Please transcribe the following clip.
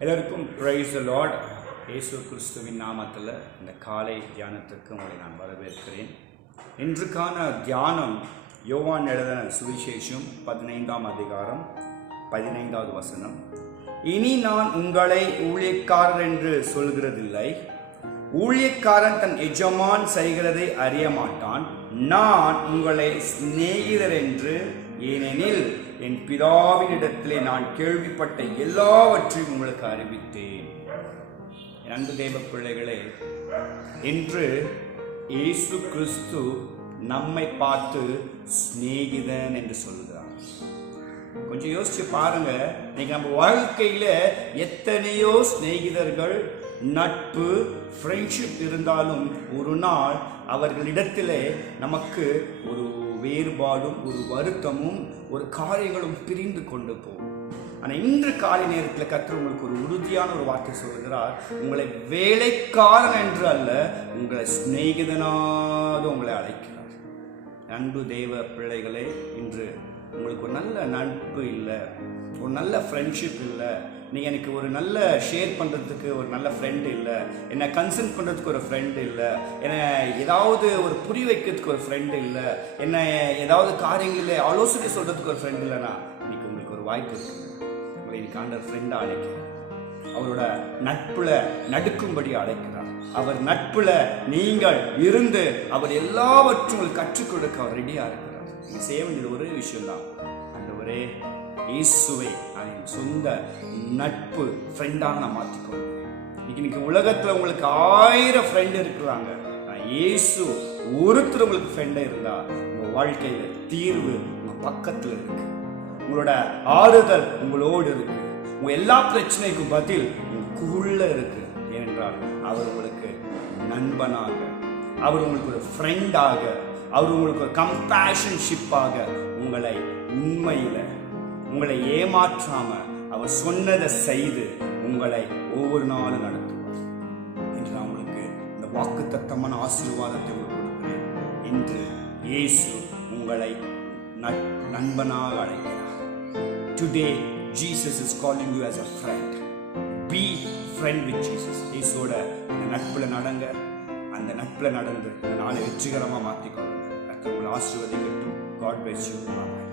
எல்லோருக்கும் praise the Lord. இயேசு கிறிஸ்துவின் நாமத்தில் இந்த காலை தியானத்திற்கு உங்களை நான் வரவேற்கிறேன். இன்றுக்கான தியானம் யோவான் எழுதின சுவிசேஷம் 15ஆம் அதிகாரம் 15வது வசனம். இனி நான் உங்களை ஊழியக்காரர் என்று சொல்கிறதில்லை, ஊழியக்காரன் தன் எஜமான் செய்கிறதை அறிய மாட்டான். நான் உங்களை சிநேகிதர் என்று, ஏனெனில் என் பிதாவினிடத்திலே நான் கேள்விப்பட்ட எல்லாவற்றையும் உங்களுக்கு அறிவித்தேன். என் அன்பு தேவ பிள்ளைகளே, இன்று இயேசு கிறிஸ்து நம்மை பார்த்து சிநேகிதன் என்று சொல்கிறார். கொஞ்சம் யோசிச்சு பாருங்க, நீங்க நம்ம வாழ்க்கையில எத்தனையோ சிநேகிதர்கள், நட்பு, ஃப்ரெண்ட்ஷிப் இருந்தாலும் ஒரு நாள் அவர்களிடத்திலே நமக்கு ஒரு வேறுபாடும் ஒரு வருத்தமும் ஒரு காரியங்களும் பிரிந்து கொண்டு போகும். ஆனால் இன்று காலை நேரத்தில் கர்த்தர் உங்களுக்கு ஒரு உறுதியான ஒரு வார்த்தை சொல்கிறார். உங்களை வேலைக்காரன் என்று அல்ல, உங்களை சிநேகிதனாக உங்களை அழைக்கிறார். அன்பு தேவ பிள்ளைகளே, இன்று உங்களுக்கு ஒரு நல்ல நட்பு இல்லை, ஒரு நல்ல ஃப்ரெண்ட்ஷிப் இல்லை, நீங்கள் எனக்கு ஒரு நல்ல ஷேர் பண்ணுறதுக்கு ஒரு நல்ல ஃப்ரெண்டு இல்லை, என்னை கன்சல்ட் பண்ணுறதுக்கு ஒரு ஃப்ரெண்டு இல்லை, என்னை ஏதாவது ஒரு புரிய வைக்கிறதுக்கு ஒரு ஃப்ரெண்டு இல்லை, என்னை ஏதாவது காரியங்களில் ஆலோசனை சொல்கிறதுக்கு ஒரு ஃப்ரெண்டு இல்லைன்னா இன்னைக்கு உங்களுக்கு ஒரு வாய்ப்பு இருக்குது. உங்களை இன்னைக்கு ஆண்டவர் ஃப்ரெண்டாக அழைக்கிறார். அவரோட நட்புல நடுக்கும்படி அழைக்கிறார். அவர் நட்புல நீங்கள் இருந்து அவர் எல்லாவற்றும் உங்களுக்கு கற்றுக் கொடுக்க அவர் ரெடியாக இருக்கிறார். நீங்கள் செய்ய வேண்டியது ஒரே விஷயம்தான், ஆண்டவரே இயேசுவை நான் என் சொந்த நட்பு ஃப்ரெண்டாக நான் மாற்றிக்கொள்வேன். இன்னைக்கு உலகத்தில் உங்களுக்கு 1000 ஃப்ரெண்டு இருக்கிறாங்க. இயேசு ஒருத்தர் உங்களுக்கு ஃப்ரெண்டாக இருந்தால் உங்கள் வாழ்க்கையில் தீர்வு உங்கள் பக்கத்தில் இருக்கு, உங்களோட ஆறுதல் உங்களோடு இருக்கு, உங்கள் எல்லா பிரச்சனைக்கும் பதில் உங்களுக்குள்ள இருக்கு. ஏனென்றால் அவர் உங்களுக்கு நண்பனாக, அவர் உங்களுக்கு ஒரு ஃப்ரெண்டாக, அவர் உங்களுக்கு ஒரு கம்பேஷன்ஷிப்பாக உங்களை உண்மையில் உங்களை ஏமாற்றாம அவர் சொன்னதை செய்து உங்களை ஒவ்வொரு நாளும் நடத்துவார் என்று நான் உங்களுக்கு இந்த வாக்குத்தத்தமான ஆசீர்வாதத்தை கொடுக்கிறேன். இன்று இயேசு உங்களை நண்பனாக அழைக்கிறார். Today Jesus is calling you as a friend. Be friend with Jesus. இயேசுவோட அந்த நட்புல நடங்க, அந்த நட்புல நடந்து இந்த நாளை வெற்றிகரமாக மாற்றிக்கொள்ளுங்க. கர்த்தர் உங்களை ஆசீர்வதிக்கட்டும். God bless you. Amen.